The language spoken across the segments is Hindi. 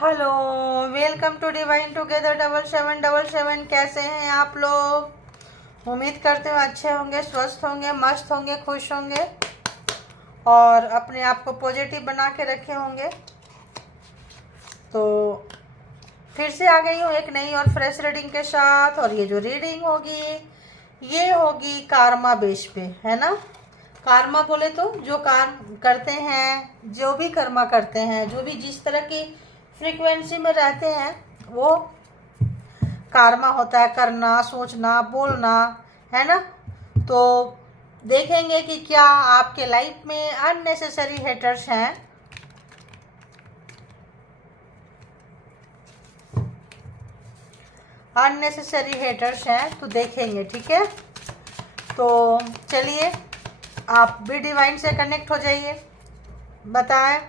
Hello, welcome to divine together 7777। कैसे हैं आप लोग? उम्मीद करते हो अच्छे होंगे, स्वस्थ होंगे, मस्त होंगे, खुश होंगे और अपने आप को पॉजिटिव बना के रखे होंगे। तो फिर से आ गई हूँ एक नई और फ्रेश रीडिंग के साथ। और ये जो रीडिंग होगी ये होगी कार्मा बेस पे, है ना। कार्मा बोले तो जो कर्म करते हैं, जो भी कर्मा करते हैं, जो भी जिस तरह की फ्रीक्वेंसी में रहते हैं वो कार्मा होता है। करना, सोचना, बोलना, है ना। तो देखेंगे कि क्या आपके लाइफ में अननेसेसरी हेटर्स हैं। अननेसेसरी हेटर्स हैं तो देखेंगे, ठीक है। तो चलिए आप भी डिवाइन से कनेक्ट हो जाइए, बताएं।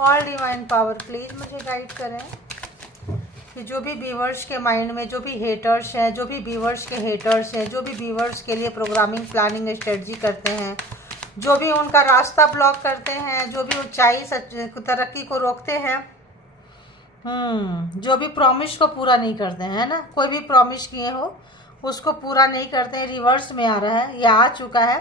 ऑल डिवाइन पावर प्लीज़ मुझे गाइड करें कि जो भी व्यूअर्स के माइंड में जो भी हेटर्स हैं, जो भी व्यूअर्स के हेटर्स हैं, जो भी व्यूअर्स के लिए प्रोग्रामिंग, प्लानिंग, स्ट्रेटजी करते हैं, जो भी उनका रास्ता ब्लॉक करते हैं, जो भी ऊंचाई तरक्की को रोकते हैं, जो भी प्रॉमिस को पूरा नहीं करते हैं, है ना। कोई भी प्रॉमिस किए हो उसको पूरा नहीं करते हैं, रिवर्स में आ रहा है, ये आ चुका है।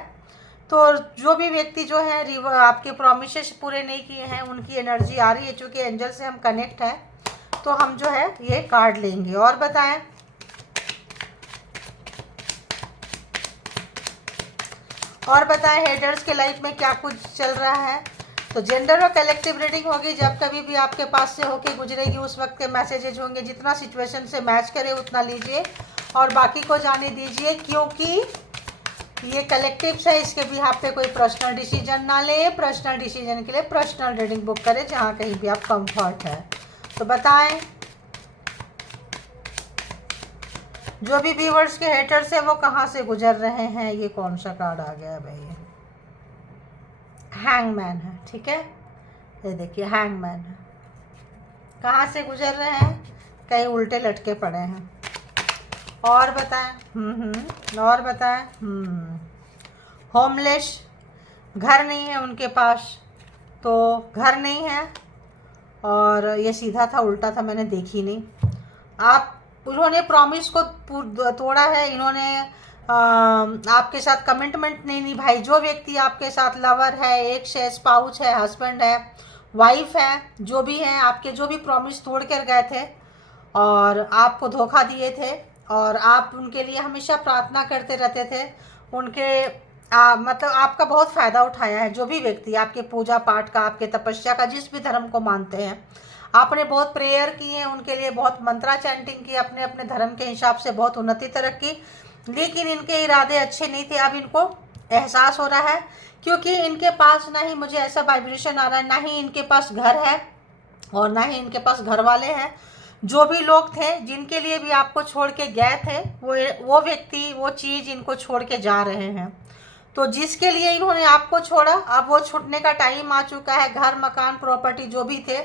तो जो भी व्यक्ति जो है आपके प्रॉमिसेस पूरे नहीं किए हैं उनकी एनर्जी आ रही है। चूँकि एंजल से हम कनेक्ट हैं तो हम जो है ये कार्ड लेंगे। और बताएं हेडर्स के लाइफ में क्या कुछ चल रहा है। तो जेंडर और कलेक्टिव रीडिंग होगी। जब कभी भी आपके पास से होके गुजरेगी उस वक्त के मैसेजेज होंगे। जितना सिचुएशन से मैच करे उतना लीजिए और बाकी को जाने दीजिए, क्योंकि ये कलेक्टिव्स है। इसके भी आप पे कोई पर्सनल डिसीजन ना ले। पर्सनल डिसीजन के लिए पर्सनल रीडिंग बुक करें जहाँ कहीं भी आप कंफर्ट है। तो बताएं जो भी व्यूअर्स के हेटर्स हैं वो कहाँ से गुजर रहे हैं। ये कौन सा कार्ड आ गया है भाई? हैंगमैन है, ठीक है। ये देखिए हैंगमैन है। कहाँ से गुजर रहे हैं? कहीं उल्टे लटके पड़े हैं। और बताएं और बताएं होमलेस, घर नहीं है उनके पास। तो घर नहीं है और ये सीधा था उल्टा था, मैंने देखी नहीं। उन्होंने प्रॉमिस को तोड़ा है। इन्होंने आपके साथ कमिटमेंट नहीं निभाई। जो व्यक्ति आपके साथ लवर है, एक्स है, स्पाउस है, हस्बैंड है, वाइफ है, जो भी है, आपके जो भी प्रॉमिस तोड़ कर गए थे और आपको धोखा दिए थे और आप उनके लिए हमेशा प्रार्थना करते रहते थे, उनके मतलब आपका बहुत फ़ायदा उठाया है। जो भी व्यक्ति आपके पूजा पाठ का, आपके तपस्या का, जिस भी धर्म को मानते हैं, आपने बहुत प्रेयर की है उनके लिए, बहुत मंत्रा चैंटिंग की, अपने अपने धर्म के हिसाब से बहुत उन्नति तरक्की। लेकिन इनके इरादे अच्छे नहीं थे। अब इनको एहसास हो रहा है, क्योंकि इनके पास ना ही मुझे ऐसा वाइब्रेशन आ रहा है, ना ही इनके पास घर है और ना ही इनके पास घर वाले हैं। जो भी लोग थे जिनके लिए भी आपको छोड़ के गए थे वो व्यक्ति, वो चीज़ इनको छोड़ के जा रहे हैं। तो जिसके लिए इन्होंने आपको छोड़ा, अब वो छूटने का टाइम आ चुका है। घर, मकान, प्रॉपर्टी जो भी थे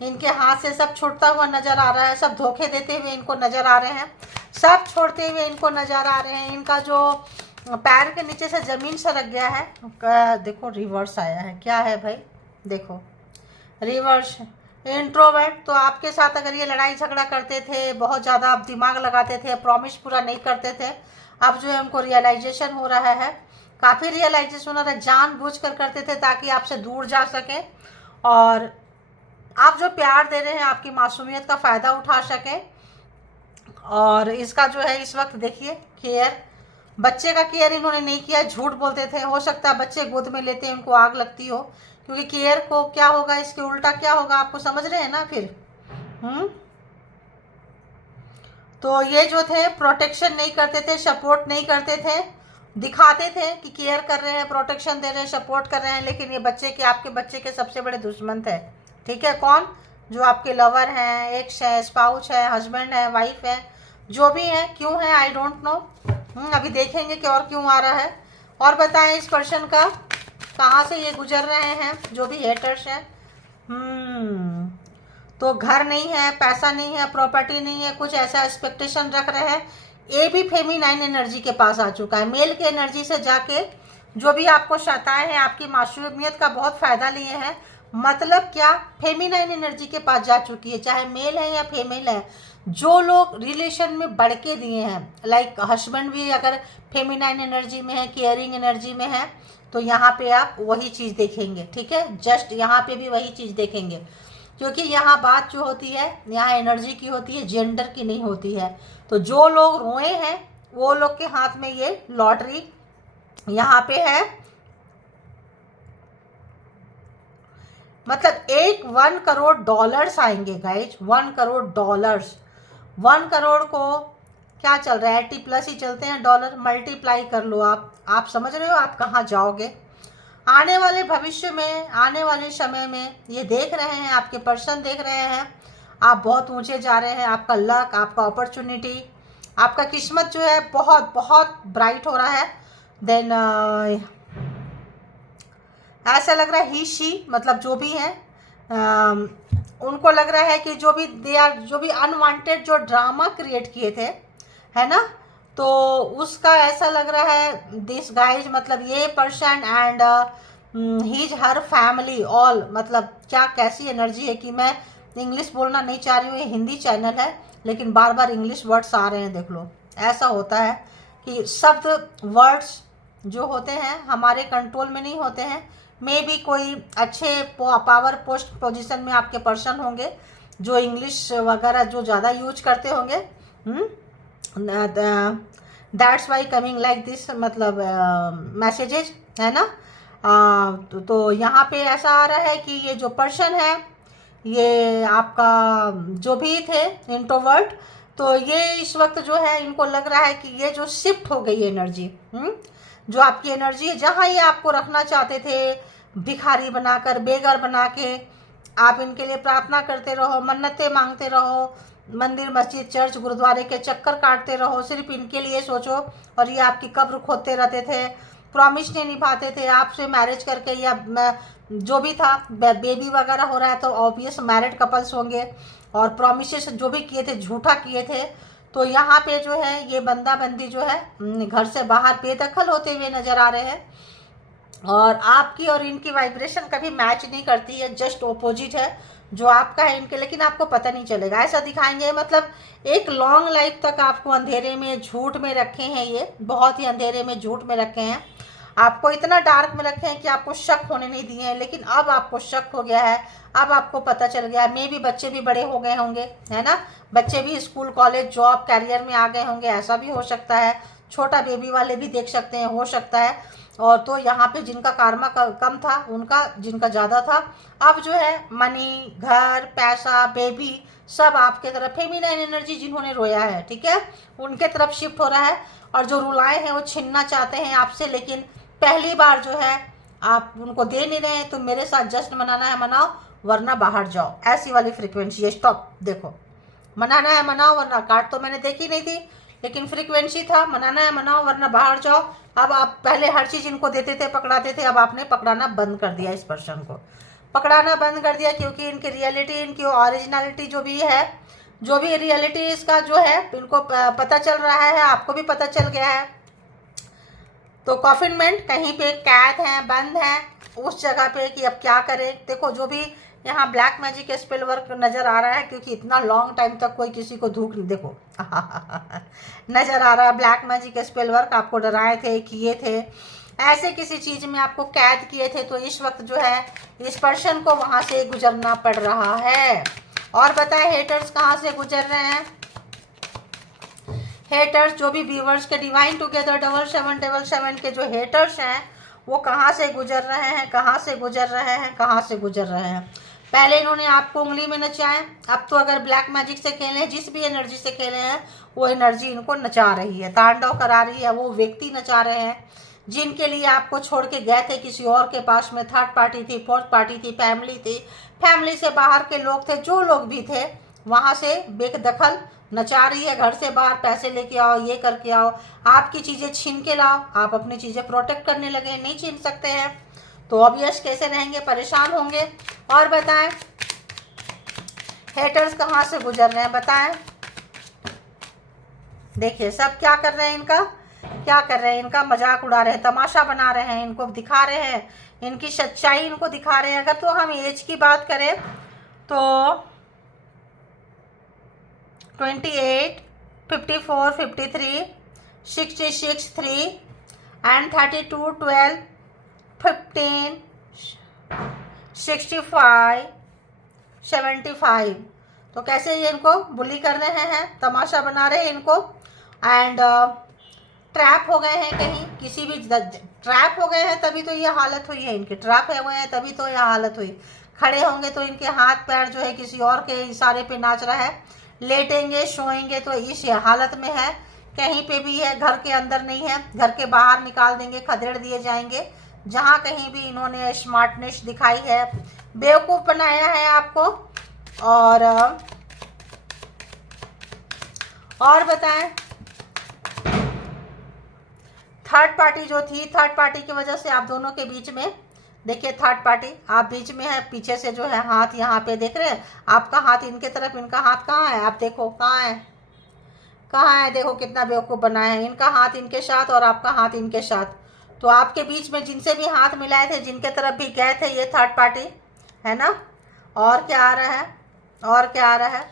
इनके हाथ से सब छूटता हुआ नज़र आ रहा है। सब धोखे देते हुए इनको नज़र आ रहे हैं, सब छोड़ते हुए इनको नज़र आ रहे हैं। इनका जो पैर के नीचे से ज़मीन सरक गया है। देखो रिवर्स आया है, क्या है भाई? देखो रिवर्स। इंट्रोवर्ट, तो आपके साथ अगर ये लड़ाई झगड़ा करते थे, बहुत ज़्यादा आप दिमाग लगाते थे, प्रॉमिस पूरा नहीं करते थे, अब जो है उनको रियलाइजेशन हो रहा है। काफ़ी रियलाइजेशन हो रहा है। जानबूझ कर करते थे ताकि आपसे दूर जा सकें और आप जो प्यार दे रहे हैं आपकी मासूमियत का फ़ायदा उठा सकें। और इसका जो है इस वक्त देखिए केयर, बच्चे का केयर इन्होंने नहीं किया। झूठ बोलते थे, हो सकता है बच्चे गोद में लेते हैं इनको आग लगती हो, क्योंकि केयर को क्या होगा, इसके उल्टा क्या होगा, आपको समझ रहे हैं ना फिर। तो ये जो थे प्रोटेक्शन नहीं करते थे, सपोर्ट नहीं करते थे, दिखाते थे कि केयर कर रहे हैं, प्रोटेक्शन दे रहे हैं, सपोर्ट कर रहे हैं, लेकिन ये बच्चे के, आपके बच्चे के सबसे बड़े दुश्मन थे, ठीक है। कौन? जो आपके लवर हैं, एक्स है, स्पाउस है, हस्बैंड है, वाइफ है, जो भी है। क्यों है आई डोंट नो। अभी देखेंगे कि और क्यों आ रहा है। और बताएं इस पर्सन का कहाँ से ये गुजर रहे हैं, जो भी हेटर्स हैं। तो घर नहीं है, पैसा नहीं है, प्रॉपर्टी नहीं है, कुछ ऐसा एक्सपेक्टेशन रख रहे हैं। ये भी फेमिनाइन एनर्जी के पास आ चुका है। मेल के एनर्जी से जाके जो भी आपको शैतान है आपकी मासूमियत का बहुत फ़ायदा लिए हैं। मतलब क्या, फेमिनाइन एनर्जी के पास जा चुकी है, चाहे मेल है या फीमेल है। जो लोग रिलेशन में बढ़ के दिए हैं, लाइक हस्बैंड भी अगर फेमिनाइन एनर्जी में है, केयरिंग एनर्जी में है, तो यहाँ पे आप वही चीज़ देखेंगे। ठीक है, जस्ट यहाँ पे भी वही चीज़ देखेंगे, क्योंकि यहाँ बात जो होती है यहाँ एनर्जी की होती है, जेंडर की नहीं होती है। तो जो लोग रोए हैं वो लोग के हाथ में ये लॉटरी यहाँ पे है। मतलब 1 करोड़ डॉलर्स आएंगे गाइज, 1 करोड़ डॉलर्स। 1 करोड़ को क्या चल रहा है, 80+ ही चलते हैं डॉलर। मल्टीप्लाई कर लो आप समझ रहे हो आप कहाँ जाओगे। आने वाले भविष्य में, आने वाले समय में ये देख रहे हैं, आपके पर्सन देख रहे हैं, आप बहुत ऊंचे जा रहे हैं। आपका लक, आपका अपॉर्चुनिटी, आपका किस्मत जो है बहुत बहुत ब्राइट हो रहा है। देन ऐसा लग रहा है ही शी, मतलब जो भी है उनको लग रहा है कि जो भी अनवांटेड जो ड्रामा क्रिएट किए थे, है ना, तो उसका ऐसा लग रहा है दिस गाइज, मतलब ये person and his her family all. मतलब क्या कैसी एनर्जी है कि मैं इंग्लिश बोलना नहीं चाह रही हूँ, ये हिंदी चैनल है लेकिन बार बार इंग्लिश वर्ड्स आ रहे हैं। देख लो, ऐसा होता है कि शब्द वर्ड्स जो होते हैं हमारे कंट्रोल में नहीं होते हैं। मे बी कोई अच्छे पावर पोस्ट पोजीशन में आपके पर्सन होंगे जो इंग्लिश वगैरह जो ज़्यादा यूज करते होंगे। That's why coming like this, मतलब मैसेजेज, है ना। तो यहाँ पे ऐसा आ रहा है कि ये जो पर्सन है, ये आपका जो भी थे इंट्रोवर्ट, तो ये इस वक्त जो है इनको लग रहा है कि ये जो शिफ्ट हो गई एनर्जी, जो आपकी एनर्जी है, जहाँ ये आपको रखना चाहते थे भिखारी बनाकर, बेगर बना के, आप इनके लिए प्रार्थना करते रहो, मन्नतें मांगते रहो, मंदिर मस्जिद चर्च गुरुद्वारे के चक्कर काटते रहो, सिर्फ इनके लिए सोचो, और ये आपकी कब्र खोदते रहते थे, प्रॉमिस नहीं निभाते थे आपसे मैरिज करके, या जो भी था बेबी वगैरह हो रहा है तो ऑब्वियस मैरिड कपल्स होंगे, और प्रॉमिसेस जो भी किए थे झूठा किए थे। तो यहाँ पे जो है ये बंदा बंदी जो है घर से बाहर बेदखल होते हुए नजर आ रहे हैं, और आपकी और इनकी वाइब्रेशन कभी मैच नहीं करती है, जस्ट ओपोजिट है जो आपका है इनके, लेकिन आपको पता नहीं चलेगा। ऐसा दिखाएंगे, मतलब एक लॉन्ग लाइफ तक आपको अंधेरे में झूठ में रखे हैं, ये बहुत ही अंधेरे में झूठ में रखे हैं, आपको इतना डार्क में रखे हैं कि आपको शक होने नहीं दिए हैं। लेकिन अब आपको शक हो गया है, अब आपको पता चल गया है। मे भी बच्चे भी बड़े हो गए होंगे, है ना, बच्चे भी स्कूल कॉलेज जॉब कैरियर में आ गए होंगे, ऐसा भी हो सकता है। छोटा बेबी वाले भी देख सकते हैं, हो सकता है। और तो यहाँ पे जिनका कार्मा कम था उनका, जिनका ज़्यादा था, अब जो है मनी, घर, पैसा, बेबी सब आपके तरफ, फेमिनाइन एनर्जी जिन्होंने रोया है, ठीक है, उनके तरफ शिफ्ट हो रहा है। और जो रुलाए हैं वो छीनना चाहते हैं आपसे, लेकिन पहली बार जो है आप उनको दे नहीं रहे हैं। तो मेरे साथ जश्न मनाना है मनाओ, वरना बाहर जाओ, ऐसी वाली फ्रीक्वेंसी है। स्टॉप, देखो, मनाना है मनाओ, वरना कार्ड तो मैंने देखी नहीं थी लेकिन फ्रीक्वेंसी था मनाना है मनाओ वरना बाहर जाओ। अब आप पहले हर चीज़ इनको देते थे, पकड़ाते थे, अब आपने पकड़ाना बंद कर दिया, इस पर्सन को पकड़ाना बंद कर दिया, क्योंकि इनकी रियलिटी, इनकी ओरिजिनलिटी जो भी है, जो भी रियलिटी इसका जो है इनको पता चल रहा है, आपको भी पता चल गया है। तो कॉन्फिनमेंट कहीं पे कैद हैं, बंद हैं उस जगह पे कि अब क्या करें। देखो जो भी यहाँ ब्लैक मैजिक स्पेल वर्क नज़र आ रहा है, क्योंकि इतना लॉन्ग टाइम तक कोई किसी को धूप नहीं, देखो नज़र आ रहा है ब्लैक मैजिक स्पेल वर्क, आपको डराए थे, किए थे, ऐसे किसी चीज़ में आपको कैद किए थे। तो इस वक्त जो है इस पर्सन को वहाँ से गुजरना पड़ रहा है। और बताएं हेटर्स कहाँ से गुजर रहे हैं। हेटर्स जो भी व्यूवर्स के डिवाइन टुगेदर 7777 के जो हेटर्स हैं वो कहाँ से गुजर रहे हैं, कहाँ से गुजर रहे हैं, कहाँ से गुजर रहे हैं। पहले इन्होंने आपको उंगली में नचाए, अब तो अगर ब्लैक मैजिक से खेले हैं, जिस भी एनर्जी से खेले हैं, वो एनर्जी इनको नचा रही है, तांडव करा रही है, वो व्यक्ति नचा रहे हैं जिनके लिए आपको छोड़ के गए थे किसी और के पास में। थर्ड पार्टी थी, फोर्थ पार्टी थी, फैमिली थी, फैमिली से बाहर के लोग थे, जो लोग भी थे वहाँ से बेदखल नचा रही है। घर से बाहर पैसे लेके आओ, ये करके आओ, आपकी चीज़ें छीन के लाओ, आप अपनी चीज़ें प्रोटेक्ट करने लगे, नहीं छीन सकते हैं तो ऑब्वियस कैसे रहेंगे, परेशान होंगे। और बताएं हेटर्स कहाँ से गुजर रहे हैं, बताएं। देखिए सब क्या कर रहे हैं, इनका क्या कर रहे हैं, इनका मजाक उड़ा रहे हैं, तमाशा बना रहे हैं, इनको दिखा रहे हैं, इनकी सच्चाई इनको दिखा रहे हैं। अगर तो हम एज की बात करें तो 28, 54, 53, 66, 3 एंड 32, 12, 15, 65, 75। तो कैसे ये इनको बुली कर रहे हैं, तमाशा बना रहे हैं इनको। एंड ट्रैप हो गए हैं, कहीं किसी भी ट्रैप हो गए हैं, तभी तो ये हालत हुई है इनकी। ट्रैप हो गए हैं तभी तो ये हालत हुई। खड़े होंगे तो इनके हाथ पैर जो है किसी और के इशारे पे नाच रहा है, लेटेंगे सोएंगे तो इस हालत में है, कहीं पे भी है, घर के अंदर नहीं है, घर के बाहर निकाल देंगे, खदेड़ दिए जाएंगे। जहाँ कहीं भी इन्होंने स्मार्टनेस दिखाई है, बेवकूफ़ बनाया है आपको। और बताएं, थर्ड पार्टी जो थी, थर्ड पार्टी की वजह से आप दोनों के बीच में, देखिए थर्ड पार्टी आप बीच में है, पीछे से जो है हाथ यहाँ पे देख रहे हैं, आपका हाथ इनके तरफ, इनका हाथ कहाँ है, आप देखो कहाँ है, कहाँ है, देखो कितना बेवकूफ़ बना है। इनका हाथ इनके साथ और आपका हाथ इनके साथ। तो आपके बीच में जिनसे भी हाथ मिलाए थे, जिनके तरफ भी गए थे, ये थर्ड पार्टी है ना। और क्या आ रहा है, और क्या आ रहा है,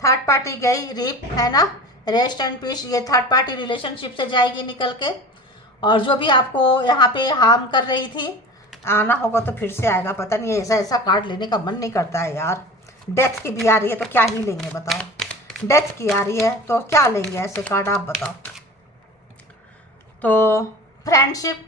थर्ड पार्टी गई, रिप है ना, रेस्ट एंड पीस। ये थर्ड पार्टी रिलेशनशिप से जाएगी निकल के। और जो भी आपको यहाँ पे हार्म कर रही थी, आना होगा तो फिर से आएगा। पता नहीं, ऐसा ऐसा कार्ड लेने का मन नहीं करता है यार। डेथ की भी आ रही है तो क्या ही लेंगे बताओ, डेथ की आ रही है तो क्या लेंगे ऐसे कार्ड, आप बताओ। तो फ्रेंडशिप,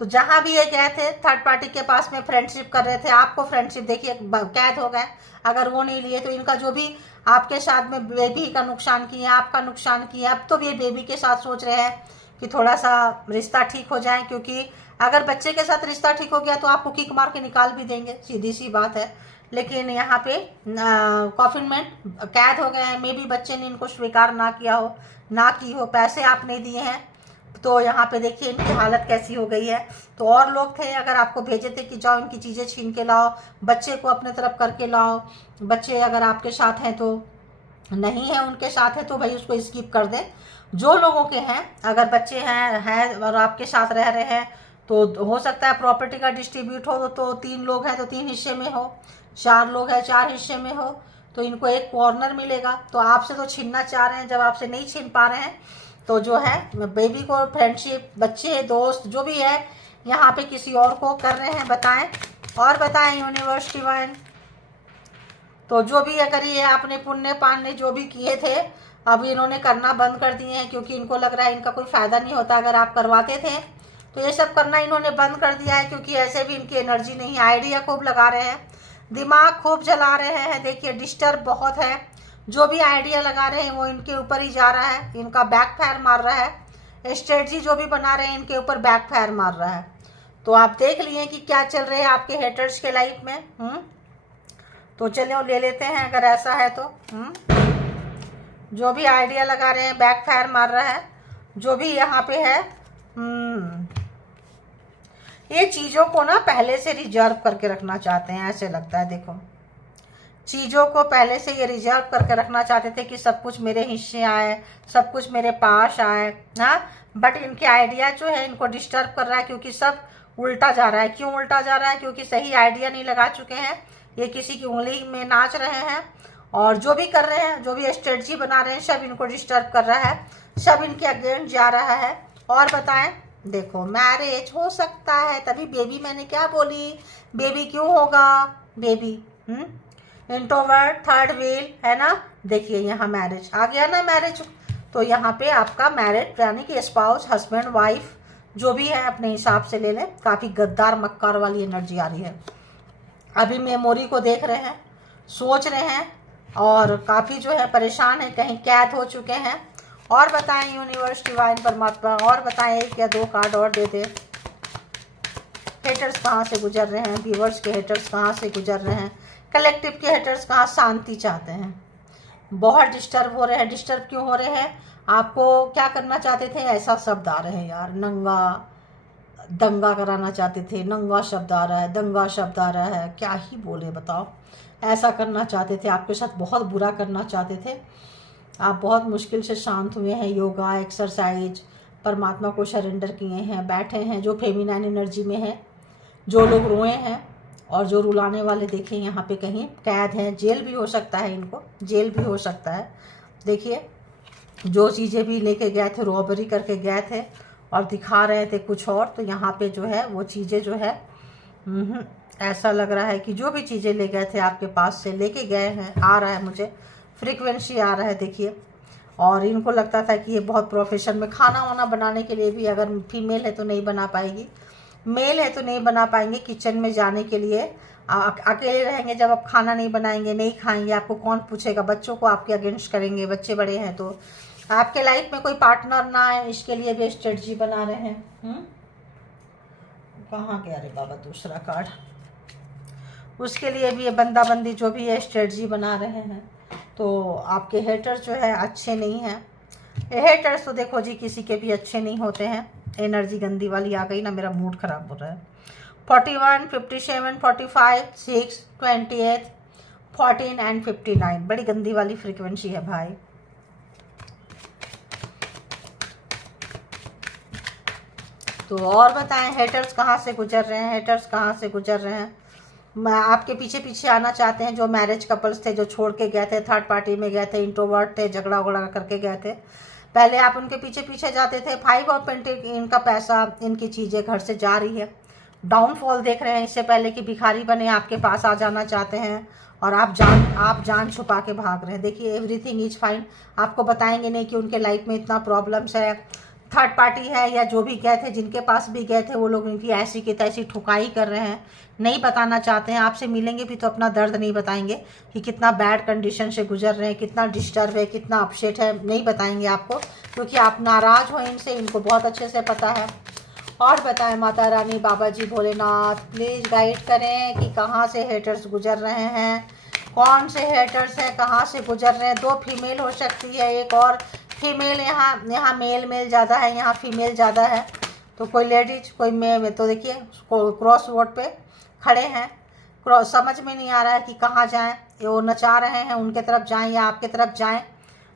तो जहाँ भी ये गए थे थर्ड पार्टी के पास में फ्रेंडशिप कर रहे थे, आपको फ्रेंडशिप देखिए कैद हो गए। अगर वो नहीं लिए तो इनका जो भी आपके साथ में बेबी का नुकसान किया, आपका नुकसान किया, अब तो ये बेबी के साथ सोच रहे हैं कि थोड़ा सा रिश्ता ठीक हो जाए, क्योंकि अगर बच्चे के साथ रिश्ता ठीक हो गया तो आपको किक मार के निकाल भी देंगे, सीधी सी बात है। लेकिन यहाँ पे कॉफिन में कैद हो गए हैं। मे बी बच्चे ने इनको स्वीकार ना किया हो, ना की हो, पैसे आप नहीं दिए हैं, तो यहाँ पे देखिए इनकी हालत कैसी हो गई है। तो और लोग थे, अगर आपको भेजे थे कि जाओ इनकी चीज़ें छीन के लाओ, बच्चे को अपने तरफ करके लाओ, बच्चे अगर आपके साथ हैं तो नहीं है, उनके साथ है तो भाई उसको स्किप कर दें। जो लोगों के हैं, अगर बच्चे हैं और आपके साथ रह रहे हैं, तो हो सकता है प्रॉपर्टी का डिस्ट्रीब्यूट हो, तो 3 लोग हैं तो 3 हिस्से में हो, 4 लोग हैं 4 हिस्से में हो, तो इनको एक कॉर्नर मिलेगा। तो आपसे तो छीनना चाह रहे हैं, जब आपसे नहीं छीन पा रहे हैं तो जो है बेबी को फ्रेंडशिप, बच्चे, दोस्त जो भी है यहाँ पे किसी और को कर रहे हैं। बताएं, और बताएं यूनिवर्स डिवाइन। तो जो भी अगर ये आपने पुण्य पाने जो भी किए थे, अब इन्होंने करना बंद कर दिए हैं, क्योंकि इनको लग रहा है इनका कोई फ़ायदा नहीं होता। अगर आप करवाते थे तो ये सब करना इन्होंने बंद कर दिया है, क्योंकि ऐसे भी इनकी एनर्जी नहीं। आइडिया खूब लगा रहे हैं, दिमाग खूब जला रहे हैं। देखिए डिस्टर्ब बहुत है, जो भी आइडिया लगा रहे हैं वो इनके ऊपर ही जा रहा है, इनका बैकफायर मार रहा है। स्ट्रेटजी जो भी बना रहे हैं इनके ऊपर बैकफायर मार रहा है। तो आप देख लिए कि क्या चल रहे हैं आपके हेटर्स के लाइफ में। तो चलिए ले लेते हैं, अगर ऐसा है तो। जो भी आइडिया लगा रहे हैं बैकफायर मार रहा है, जो भी यहाँ पे है। ये चीज़ों को ना पहले से रिजर्व करके रखना चाहते हैं, ऐसे लगता है। देखो चीज़ों को पहले से ये रिजर्व करके रखना चाहते थे कि सब कुछ मेरे हिस्से आए, सब कुछ मेरे पास आए ना। बट इनके आइडिया जो है इनको डिस्टर्ब कर रहा है, क्योंकि सब उल्टा जा रहा है। क्यों उल्टा जा रहा है? क्योंकि सही आइडिया नहीं लगा चुके हैं, ये किसी की उंगली में नाच रहे हैं। और जो भी कर रहे हैं, जो भी स्ट्रेटजी बना रहे हैं, सब इनको डिस्टर्ब कर रहा है, सब इनके अगेंस्ट जा रहा है। और बताएं, देखो मैरिज हो सकता है, तभी बेबी, मैंने क्या बोली, बेबी क्यों होगा, बेबी इंट्रोवर्ट, थर्ड व्हील है ना। देखिए यहाँ मैरिज आ गया ना, मैरिज। तो यहाँ पे आपका मैरिड यानी कि स्पाउस, हस्बैंड, वाइफ जो भी है अपने हिसाब से ले लें। काफ़ी गद्दार मक्कार वाली एनर्जी आ रही है। अभी मेमोरी को देख रहे हैं, सोच रहे हैं, और काफ़ी जो है परेशान है, कहीं कैद हो चुके हैं। और बताएं यूनिवर्स डिवाइन परमात्मा, और बताएं 1 या 2 कार्ड और दे दे। हेटर्स कहाँ से गुजर रहे हैं, व्यूवर्स के हेटर्स कहाँ से गुजर रहे हैं, कलेक्टिव के हेटर्स कहाँ शांति चाहते हैं। बहुत डिस्टर्ब हो रहे हैं। डिस्टर्ब क्यों हो रहे हैं? आपको क्या करना चाहते थे, ऐसा शब्द आ रहे हैं यार, नंगा, दंगा कराना चाहते थे, नंगा शब्द आ रहा है, दंगा शब्द आ रहा है, क्या ही बोले बताओ। ऐसा करना चाहते थे, आपके साथ बहुत बुरा करना चाहते थे। आप बहुत मुश्किल से शांत हुए हैं। योगा, एक्सरसाइज, परमात्मा को सरेंडर किए हैं, बैठे हैं, जो फेमिनाइन एनर्जी में है, जो लोग रोए हैं और जो रुलाने वाले देखें यहाँ पे कहीं कैद हैं, जेल भी हो सकता है, इनको जेल भी हो सकता है। देखिए जो चीज़ें भी लेके गए थे, रॉबरी करके गए थे और दिखा रहे थे कुछ और, तो यहाँ पे जो है वो चीज़ें जो है ऐसा लग रहा है कि जो भी चीज़ें ले गए थे आपके पास से लेके गए हैं, आ रहा है मुझे फ्रीक्वेंसी आ रहा है देखिए। और इनको लगता था कि ये बहुत प्रोफेशन में, खाना वाना बनाने के लिए भी अगर फीमेल है तो नहीं बना पाएगी, मेल है तो नहीं बना पाएंगे। किचन में जाने के लिए अकेले रहेंगे, जब आप खाना नहीं बनाएंगे, नहीं खाएंगे, आपको कौन पूछेगा, बच्चों को आपके अगेंस्ट करेंगे, बच्चे बड़े हैं तो आपके लाइफ में कोई पार्टनर ना आए, इसके लिए भी स्ट्रेटजी बना रहे हैं। कहाँ गया रे बाबा दूसरा कार्ड, उसके लिए भी ये बंदा बंदी जो भी है स्ट्रेटजी बना रहे हैं। तो आपके हेटर्स जो है अच्छे नहीं हैं। हेटर्स तो देखो जी किसी के भी अच्छे नहीं होते हैं। एनर्जी गंदी वाली आ गई ना, मेरा मूड खराब हो रहा है। 41, 57, 45, 6, 28, 14 एंड 59 बड़ी गंदी वाली फ्रीक्वेंसी है भाई। तो और बताएं हेटर्स कहाँ से गुजर रहे हैं, हेटर्स कहाँ से गुजर रहे हैं। आपके पीछे पीछे आना चाहते हैं, जो मैरिज कपल्स थे, जो छोड़ के गए थे, थर्ड पार्टी में गए थे, इंट्रोवर्ट थे, झगड़ा उगड़ा करके गए थे, पहले आप उनके पीछे पीछे जाते थे। 5 ऑफ पेंटिकल, इनका पैसा, इनकी चीज़ें घर से जा रही है, डाउनफॉल देख रहे हैं। इससे पहले कि भिखारी बने आपके पास आ जाना चाहते हैं और आप जान छुपा के भाग रहे हैं। देखिए एवरीथिंग इज फाइन, आपको बताएंगे नहीं कि उनके लाइफ में इतना प्रॉब्लम्स है, थर्ड पार्टी है, या जो भी गए थे, जिनके पास भी गए थे, वो लोग इनकी ऐसी की तैसी ठुकाई कर रहे हैं, नहीं बताना चाहते हैं। आपसे मिलेंगे भी तो अपना दर्द नहीं बताएंगे कि कितना बैड कंडीशन से गुजर रहे हैं, कितना डिस्टर्ब है, कितना अपसेट है, नहीं बताएंगे आपको, क्योंकि आप नाराज़ हो इनसे, इनको बहुत अच्छे से पता है। और बताएं माता रानी, बाबा जी, भोलेनाथ, प्लीज़ गाइड करें कि कहाँ से हेटर्स गुजर रहे हैं, कौन से हेटर्स हैं, कहाँ से गुजर रहे हैं। 2 फीमेल हो सकती है, एक और फीमेल, यहाँ मेल ज़्यादा है, यहाँ फीमेल ज़्यादा है। तो कोई लेडीज कोई मेल, तो देखिए क्रॉस रोड पे खड़े हैं, क्रॉस समझ में नहीं आ रहा है कि कहाँ जाएं। वो नचा रहे हैं, उनके तरफ जाएं या आपके तरफ जाएं,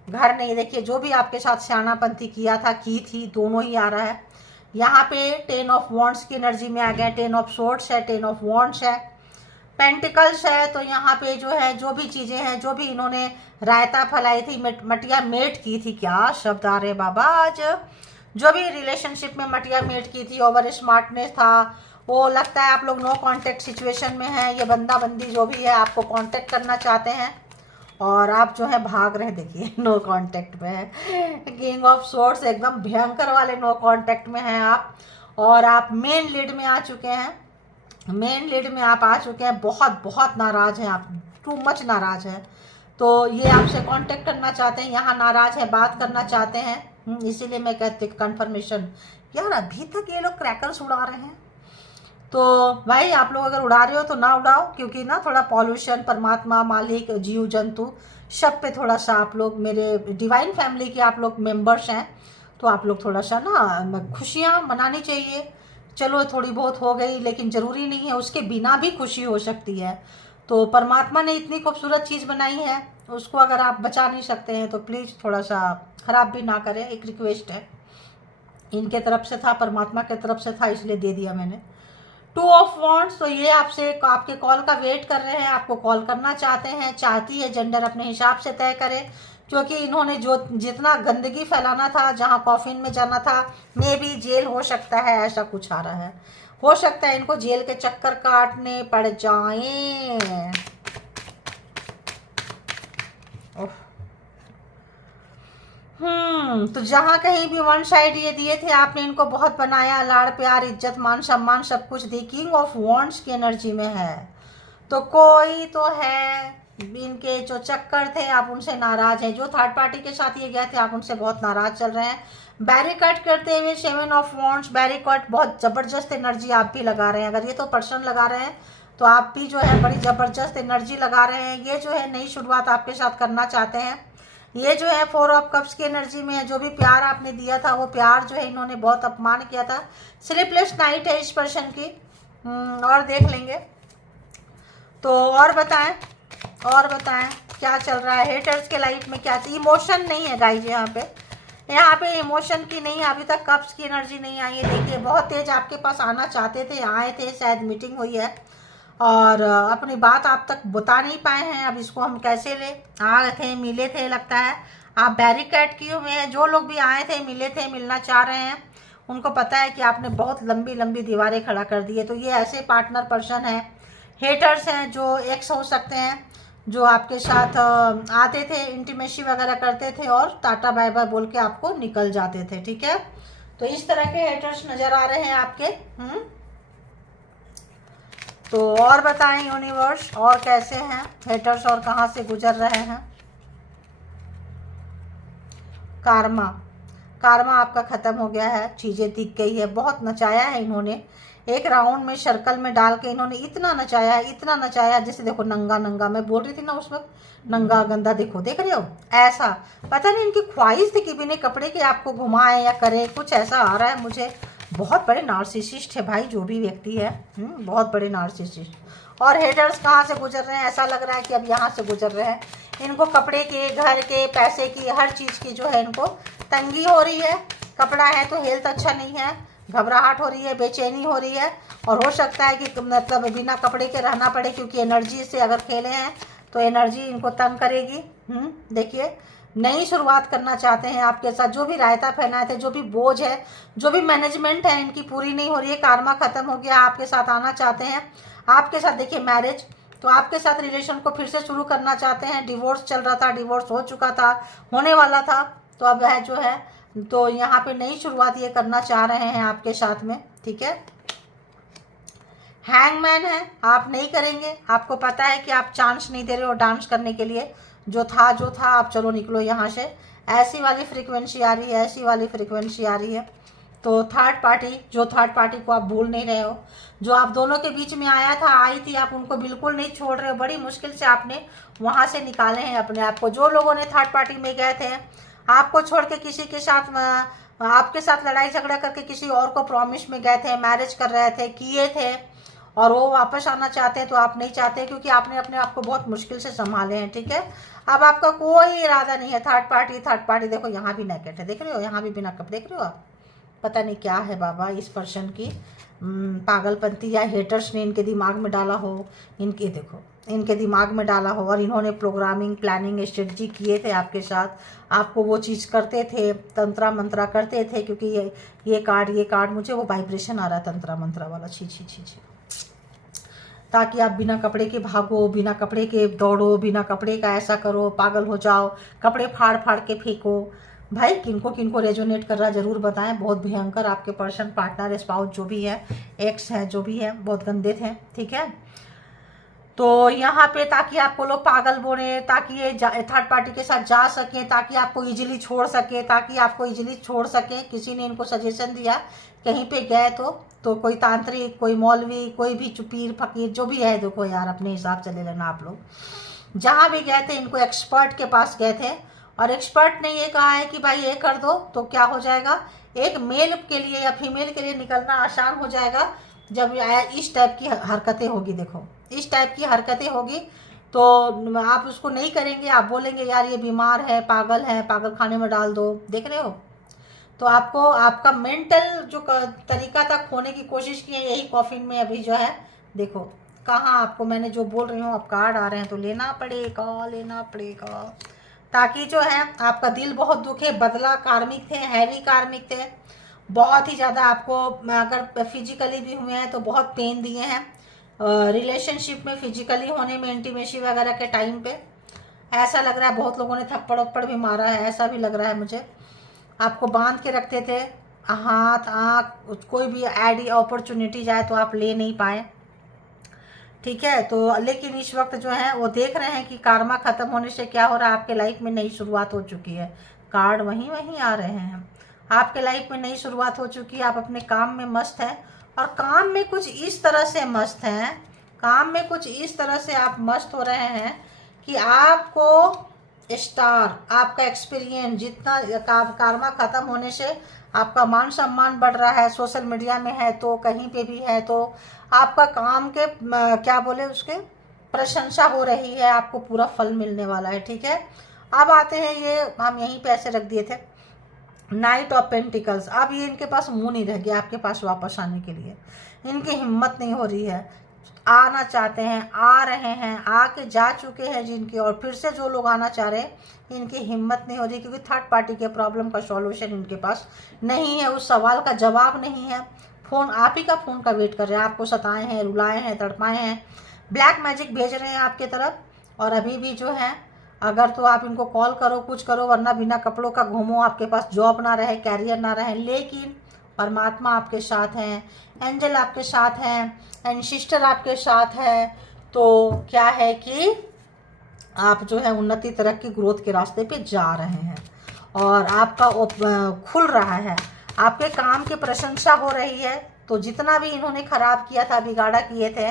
घर नहीं। देखिए जो भी आपके साथ सियानापंथी किया था, की थी, दोनों ही आ रहा है। यहाँ पे 10 ऑफ वॉन्ड्स की एनर्जी में आ गया, 10 ऑफ सोर्ड्स है, 10 ऑफ वॉन्ड्स है, पेंटिकल्स है। तो यहाँ पे जो है जो भी चीज़ें हैं, जो भी इन्होंने रायता फैलाई थी, मटिया मेट की थी, क्या शब्द आ रहे बाबा आज, जो भी रिलेशनशिप में मटिया मेट की थी, ओवर स्मार्टनेस था, वो लगता है आप लोग नो कांटेक्ट सिचुएशन में हैं। ये बंदा बंदी जो भी है आपको कांटेक्ट करना चाहते हैं और आप जो है भाग रहे हैं। देखिए नो कांटेक्ट में है, किंग ऑफ सोर्ड्स, एकदम भयंकर वाले नो कांटेक्ट में हैं आप। और आप मेन लीड में आ चुके हैं, मेन लीड में आप आ चुके हैं। बहुत बहुत नाराज़ हैं आप, टू मच नाराज़ हैं। तो ये आपसे कांटेक्ट करना चाहते हैं, यहाँ नाराज़ है, बात करना चाहते हैं। इसीलिए मैं कहती हूँ कन्फर्मेशन। यार अभी तक ये लोग क्रैकर्स उड़ा रहे हैं, तो भाई आप लोग अगर उड़ा रहे हो तो ना उड़ाओ, क्योंकि ना थोड़ा पॉल्यूशन, परमात्मा, मालिक, जीव जंतु सब पे थोड़ा सा आप लोग, मेरे डिवाइन फैमिली के आप लोग मेंबर्स हैं, तो आप लोग थोड़ा सा ना खुशियाँ मनानी चाहिए। चलो थोड़ी बहुत हो गई, लेकिन ज़रूरी नहीं है, उसके बिना भी खुशी हो सकती है। तो परमात्मा ने इतनी खूबसूरत चीज़ बनाई है, उसको अगर आप बचा नहीं सकते हैं तो प्लीज़ थोड़ा सा ख़राब भी ना करें, एक रिक्वेस्ट है। इनके तरफ से था, परमात्मा के तरफ से था, इसलिए दे दिया मैंने। 2 ऑफ वॉन्ड्स, तो ये आपसे आपके कॉल का वेट कर रहे हैं, आपको कॉल करना चाहते हैं, चाहती है जेंडर अपने हिसाब से तय करें, क्योंकि इन्होंने जो जितना गंदगी फैलाना था, जहां कॉफिन में जाना था, मे भी जेल हो सकता है, ऐसा कुछ आ रहा है। हो सकता है इनको जेल के चक्कर काटने पड़ जाएं। तो जहाँ कहीं भी वन साइड ये दिए थे आपने, इनको बहुत बनाया, लाड़ प्यार, इज्जत, मान सम्मान सब कुछ दी। किंग ऑफ वॉन्ड्स की एनर्जी में है, तो कोई तो है इनके जो चक्कर थे, आप उनसे नाराज हैं। जो थर्ड पार्टी के साथ ये गए थे, आप उनसे बहुत नाराज चल रहे हैं। बैरिकट करते हुए 7 ऑफ वॉन्ड्स, बैरिकट, बहुत ज़बरदस्त एनर्जी आप भी लगा रहे हैं। अगर ये तो पर्सन लगा रहे हैं, तो आप भी जो है बड़ी ज़बरदस्त एनर्जी लगा रहे हैं। ये जो है नई शुरुआत आपके साथ करना चाहते हैं। ये जो है 4 ऑफ कप्स की एनर्जी में है। जो भी प्यार आपने दिया था, वो प्यार जो है इन्होंने बहुत अपमान किया था। स्लीपलेस नाइट है इस पर्सन की। और देख लेंगे। तो और बताएं क्या चल रहा है हेटर्स के लाइफ में, क्या इमोशन नहीं है गाइज यहाँ पे, यहाँ पे इमोशन की नहीं, अभी तक कप्स की एनर्जी नहीं आई है। देखिए बहुत तेज आपके पास आना चाहते थे, आए थे, शायद मीटिंग हुई है और अपनी बात आप तक बता नहीं पाए हैं। अब इसको हम कैसे ले, आए थे मिले थे, लगता है आप बैरिकेड किए हुए हैं। जो लोग भी आए थे, मिले थे, मिलना चाह रहे हैं, उनको पता है कि आपने बहुत लंबी लंबी दीवारें खड़ा कर दी है। तो ये ऐसे पार्टनर पर्सन है, हेटर्स हैं, जो एक्स हो सकते हैं, जो आपके साथ आते थे, इंटीमेसी वगैरह करते थे और टाटा बाय बाय बोल के आपको निकल जाते थे। ठीक है, तो इस तरह के हेटर्स नजर आ रहे हैं आपके। तो और बताएं यूनिवर्स, और कैसे हैं हेटर्स और कहाँ से गुजर रहे हैं। कार्मा, कार्मा आपका ख़त्म हो गया है, चीज़ें दिख गई है। बहुत नचाया है इन्होंने, एक राउंड में सर्कल में डाल के इन्होंने इतना नचाया है, इतना नचाया है, जैसे देखो नंगा नंगा, मैं बोल रही थी ना उस वक्त, नंगा गंदा, देखो देख रहे हो ऐसा। पता नहीं इनकी ख्वाहिश थी कि बिना कपड़े के आपको घुमाए या करे, कुछ ऐसा आ रहा है मुझे। बहुत बड़े नार्सिसिस्ट है भाई जो भी व्यक्ति है, बहुत बड़े नार्सिसिस्ट। और हेटर्स कहाँ से गुजर रहे हैं, ऐसा लग रहा है कि अब यहाँ से गुजर रहे हैं। इनको कपड़े के, घर के, पैसे की, हर चीज़ की जो है इनको तंगी हो रही है। कपड़ा है तो हेल्थ अच्छा नहीं है, घबराहट हो रही है, बेचैनी हो रही है, और हो सकता है कि मतलब बिना कपड़े के रहना पड़े, क्योंकि एनर्जी से अगर खेले हैं तो एनर्जी इनको तंग करेगी। देखिए नई शुरुआत करना चाहते हैं आपके साथ, जो भी रायता फैलाए थे, जो भी बोझ है, जो भी मैनेजमेंट है इनकी पूरी नहीं हो रही है, कार्मा खत्म हो गया, आपके साथ आना चाहते हैं। आपके साथ देखिए मैरिज, तो आपके साथ रिलेशन को फिर से शुरू करना चाहते हैं। डिवोर्स चल रहा था, डिवोर्स हो चुका था, होने वाला था, तो अब है जो है, तो यहाँ पे नई शुरुआत ये करना चाह रहे हैं आपके साथ में। ठीक है, हैंगमैन है, आप नहीं करेंगे, आपको पता है कि आप चांस नहीं दे रहे हो डांस करने के लिए, जो था आप चलो निकलो यहाँ से। ऐसी वाली फ्रीक्वेंसी आ रही है, ऐसी वाली फ्रीक्वेंसी आ रही है। तो थर्ड पार्टी, जो थर्ड पार्टी को आप भूल नहीं रहे हो, जो आप दोनों के बीच में आया था, आई थी, आप उनको बिल्कुल नहीं छोड़ रहे हो। बड़ी मुश्किल से आपने वहाँ से निकाले हैं अपने आप को। जो लोगों ने थर्ड पार्टी में गए थे, आपको छोड़ के किसी के साथ, आपके साथ लड़ाई झगड़ा करके किसी और को प्रॉमिस में गए थे, मैरिज कर रहे थे, किए थे, और वो वापस आना चाहते हैं तो आप नहीं चाहते, क्योंकि आपने अपने आप को बहुत मुश्किल से संभाले हैं। ठीक है, अब आपका कोई इरादा नहीं है। थर्ड पार्टी देखो यहाँ भी नेकेट है, देख रहे हो, यहाँ भी बिना कप, देख रहे हो आप। पता नहीं क्या है बाबा इस पर्सन की पागलपंती, या हेटर्स ने इनके दिमाग में डाला हो, इनके देखो इनके दिमाग में डाला हो, और इन्होंने प्रोग्रामिंग, प्लानिंग, स्ट्रेटजी किए थे आपके साथ। आपको वो चीज़ करते थे, तंत्रा मंत्रा करते थे, क्योंकि ये कार्ड मुझे वो वाइब्रेशन आ रहा है तंत्रा मंत्रा वाला, छी छी छी छी, ताकि आप बिना कपड़े के भागो, बिना कपड़े के दौड़ो, बिना कपड़े का ऐसा करो, पागल हो जाओ, कपड़े फाड़ फाड़ के फेंको। भाई किनको किनको रेजोनेट कर रहा है ज़रूर बताएं। बहुत भयंकर आपके पर्सन, पार्टनर, स्पाउस जो भी है, एक्स है, जो भी है, बहुत गंदे थे। ठीक है, तो यहाँ पे ताकि आपको लोग पागल बोले, ताकि ये थर्ड पार्टी के साथ जा सके, ताकि आपको इजीली छोड़ सके, किसी ने इनको सजेशन दिया, कहीं पे गए तो कोई तांत्रिक, कोई मौलवी, कोई भी पीर फकीर जो भी है, देखो यार अपने हिसाब से ले लेना आप लोग। जहाँ भी गए थे इनको एक्सपर्ट के पास गए थे, और एक्सपर्ट ने ये कहा है कि भाई ये कर दो तो क्या हो जाएगा, एक मेल के लिए या फीमेल के लिए निकलना आसान हो जाएगा, जब इस टाइप की हरकतें होगी। देखो इस टाइप की हरकतें होगी तो आप उसको नहीं करेंगे, आप बोलेंगे यार ये बीमार है, पागल खाने में डाल दो, देख रहे हो। तो आपको आपका मेंटल जो तरीका था खोने की कोशिश की है, यही कॉफिन में अभी जो है, देखो कहाँ आपको मैंने जो बोल रही हूँ, आप कार्ड आ रहे हैं तो लेना पड़ेगा, ताकि जो है आपका दिल बहुत दुखे। बदला कार्मिक थे, हैवी कार्मिक थे, बहुत ही ज़्यादा आपको, अगर फिजिकली भी हुए हैं तो बहुत पेन दिए हैं, रिलेशनशिप में फिजिकली होने में, इंटीमेसी वगैरह के टाइम पे ऐसा लग रहा है बहुत लोगों ने थप्पड़ वप्पड़ भी मारा है, ऐसा भी लग रहा है मुझे। आपको बांध के रखते थे, हाथ आँख, कोई भी एड अपॉर्चुनिटी जाए तो आप ले नहीं पाए। ठीक है, तो लेकिन इस वक्त जो है वो देख रहे हैं कि कार्मा खत्म होने से क्या हो रहा है, आपके लाइफ में नई शुरुआत हो चुकी है। कार्ड वहीं आ रहे हैं, आपके लाइफ में नई शुरुआत हो चुकी है। आप अपने काम में मस्त हैं, और काम में कुछ इस तरह से मस्त हैं, काम में कुछ इस तरह से आप मस्त हो रहे हैं कि आपको स्टार, आपका एक्सपीरियंस, जितना कार्मा ख़त्म होने से आपका मान सम्मान बढ़ रहा है, सोशल मीडिया में है तो, कहीं पे भी है तो, आपका काम के क्या बोले उसके प्रशंसा हो रही है, आपको पूरा फल मिलने वाला है। ठीक है, अब आते हैं, ये हम यहीं पे ऐसे रख दिए थे, नाइट ऑफ पेंटिकल्स, अब ये इनके पास मुंह नहीं रह गया आपके पास वापस आने के लिए, इनकी हिम्मत नहीं हो रही है, आना चाहते हैं, आ रहे हैं, आके जा चुके हैं जिनके, और फिर से जो लोग आना चाह रहे हैं इनकी हिम्मत नहीं हो रही, क्योंकि थर्ड पार्टी के प्रॉब्लम का सॉल्यूशन इनके पास नहीं है, उस सवाल का जवाब नहीं है। फ़ोन, आप ही का फ़ोन का वेट कर रहे हैं, आपको सताए हैं, रुलाए हैं, तड़पाए हैं, ब्लैक मैजिक भेज रहे हैं आपके तरफ, और अभी भी जो है अगर तो आप इनको कॉल करो, कुछ करो, वरना बिना कपड़ों का घूमो, आपके पास जॉब ना रहे, कैरियर ना रहे, लेकिन परमात्मा आपके साथ हैं, एंजल आपके साथ हैं, एंड सिस्टर आपके साथ है। तो क्या है कि आप जो है उन्नति, तरक्की, ग्रोथ के रास्ते पे जा रहे हैं, और आपका खुल रहा है, आपके काम की प्रशंसा हो रही है। तो जितना भी इन्होंने खराब किया था, बिगाड़ा किए थे,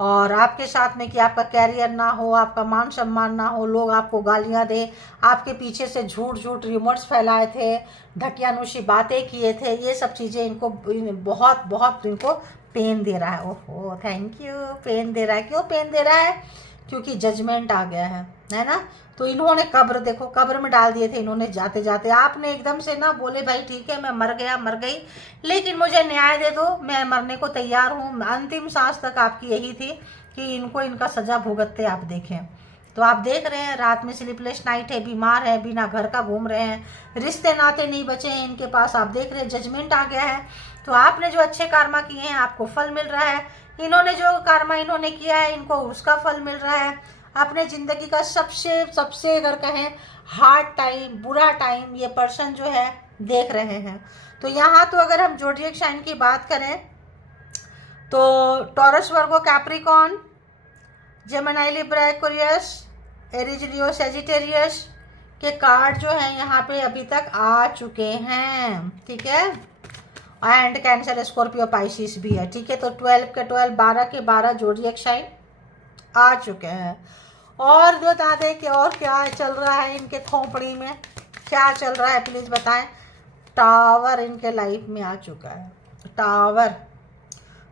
और आपके साथ में कि आपका कैरियर ना हो, आपका मान सम्मान ना हो, लोग आपको गालियां दे, आपके पीछे से झूठ झूठ रिमोट्स फैलाए थे, ढकियानुशी बातें किए थे, ये सब चीज़ें इनको बहुत बहुत इनको पेन दे रहा है। ओहो, थैंक यू। पेन दे रहा है, क्यों पेन दे रहा है? क्योंकि जजमेंट आ गया है ना। तो इन्होंने कब्र, देखो कब्र में डाल दिए थे इन्होंने जाते जाते। आपने एकदम से ना बोले भाई ठीक है मैं मर गया, मर गई, लेकिन मुझे न्याय दे दो, मैं मरने को तैयार हूँ। अंतिम सांस तक आपकी यही थी कि इनको इनका सजा भुगतते आप देखें। तो आप देख रहे हैं रात में स्लीपलेस नाइट है, बीमार है, बिना घर का घूम रहे हैं, रिश्ते नाते नहीं बचे हैं इनके पास। आप देख रहे हैं जजमेंट आ गया है। तो आपने जो अच्छे कर्मा किए हैं आपको फल मिल रहा है, इन्होंने जो कर्मा इन्होंने किया है इनको उसका फल मिल रहा है। अपने ज़िंदगी का सबसे सबसे अगर कहें हार्ड टाइम, बुरा टाइम ये पर्सन जो है देख रहे हैं। तो यहाँ तो अगर हम ज़ोडिएक साइन की बात करें तो Taurus, Virgo, Capricorn, Gemini, Libra, Aquarius, Aries, Leo, Sagittarius के कार्ड जो हैं यहाँ पे अभी तक आ चुके हैं, ठीक है। एंड कैंसर, स्कॉर्पियो, पाइसिस भी है, ठीक है। तो 12 के 12, 12 के 12 ज़ोडिएक साइन आ चुके हैं। और बता दें कि और क्या चल रहा है इनके खोपड़ी में, क्या चल रहा है प्लीज़ बताएं। टावर इनके लाइफ में आ चुका है, टावर।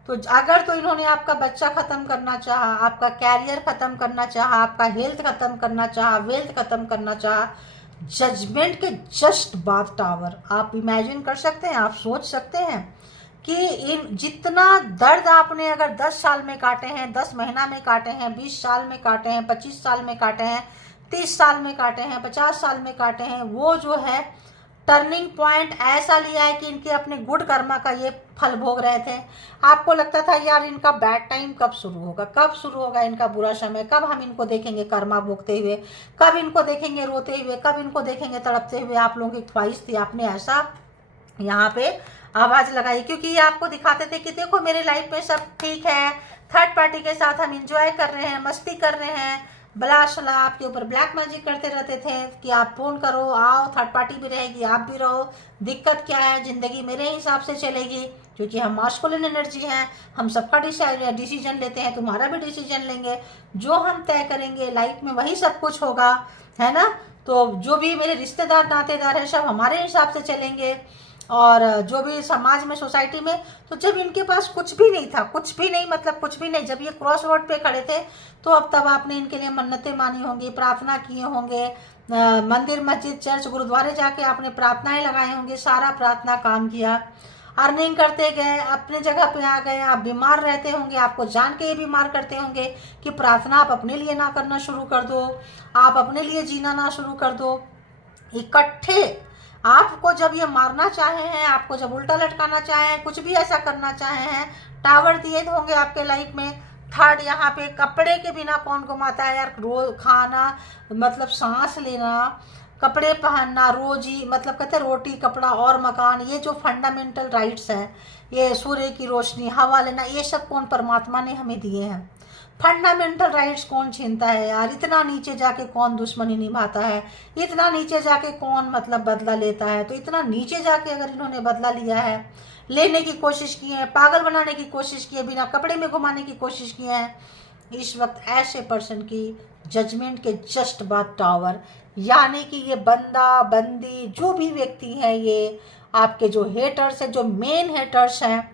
तो अगर तो इन्होंने आपका बच्चा ख़त्म करना चाहा, आपका कैरियर ख़त्म करना चाहा, आपका हेल्थ ख़त्म करना चाहा, वेल्थ ख़त्म करना चाहा, जजमेंट के जस्ट बाद टावर। आप इमेजिन कर सकते हैं, आप सोच सकते हैं कि इन जितना दर्द आपने अगर 10 साल में काटे हैं, 10 महीना में काटे हैं, 20 साल में काटे हैं, 25 साल में काटे हैं, 30 साल में काटे हैं, 50 साल में काटे हैं, वो जो है टर्निंग पॉइंट ऐसा लिया है कि इनके अपने गुड कर्मा का ये फल भोग रहे थे। आपको लगता था यार इनका बैड टाइम कब शुरू होगा, कब शुरू होगा इनका बुरा समय, कब हम इनको देखेंगे कर्मा भोगते हुए, कब इनको देखेंगे रोते हुए, कब इनको देखेंगे तड़पते हुए। आप लोगों की ख्वाहिश थी, आपने ऐसा यहाँ पे आवाज़ लगाई, क्योंकि ये आपको दिखाते थे कि देखो मेरे लाइफ में सब ठीक है, थर्ड पार्टी के साथ हम इंजॉय कर रहे हैं, मस्ती कर रहे हैं, बला शला आपके ऊपर ब्लैक मैजिक करते रहते थे कि आप फ़ोन करो, आओ, थर्ड पार्टी भी रहेगी, आप भी रहो, दिक्कत क्या है, ज़िंदगी मेरे हिसाब से चलेगी, क्योंकि हम मास्कुलिन एनर्जी हैं, हम सबका डिसीजन लेते हैं, तुम्हारा भी डिसीजन लेंगे, जो हम तय करेंगे लाइफ में वही सब कुछ होगा, है ना। तो जो भी मेरे रिश्तेदार नातेदार हैं सब हमारे हिसाब से चलेंगे, और जो भी समाज में, सोसाइटी में। तो जब इनके पास कुछ भी नहीं था, कुछ भी नहीं मतलब कुछ भी नहीं, जब ये क्रॉस रोड पे खड़े थे तो अब तब आपने इनके लिए मन्नतें मानी होंगी, प्रार्थना किए होंगे, मंदिर, मस्जिद, चर्च, गुरुद्वारे जाके आपने प्रार्थनाएं लगाई होंगी, सारा प्रार्थना काम किया, अर्निंग करते गए, अपने जगह पे आ गए। आप बीमार रहते होंगे, आपको जान के ये बीमार करते होंगे कि प्रार्थना आप अपने लिए ना करना शुरू कर दो, आप अपने लिए जीना ना शुरू कर दो। इकट्ठे आपको जब ये मारना चाहे हैं, आपको जब उल्टा लटकाना चाहे हैं, कुछ भी ऐसा करना चाहे हैं, टावर दिए होंगे आपके लाइफ में। थर्ड, यहाँ पे कपड़े के बिना कौन घुमाता है यार, रोज खाना मतलब सांस लेना, कपड़े पहनना, रोजी मतलब कहते हैं रोटी, कपड़ा और मकान, ये जो फंडामेंटल राइट्स हैं, ये सूर्य की रोशनी, हवा लेना, ये सब कौन, परमात्मा ने हमें दिए हैं। फंडामेंटल राइट्स कौन छीनता है यार, इतना नीचे जाके कौन दुश्मनी निभाता है, इतना नीचे जाके कौन मतलब बदला लेता है। तो इतना नीचे जाके अगर इन्होंने बदला लिया है, लेने की कोशिश की है, पागल बनाने की कोशिश की है, बिना कपड़े में घुमाने की कोशिश की है, इस वक्त ऐसे पर्सन की जजमेंट के जस्ट बाद टावर, यानी कि ये बंदा बंदी जो भी व्यक्ति हैं, ये आपके जो हेटर्स हैं, जो मेन हेटर्स हैं,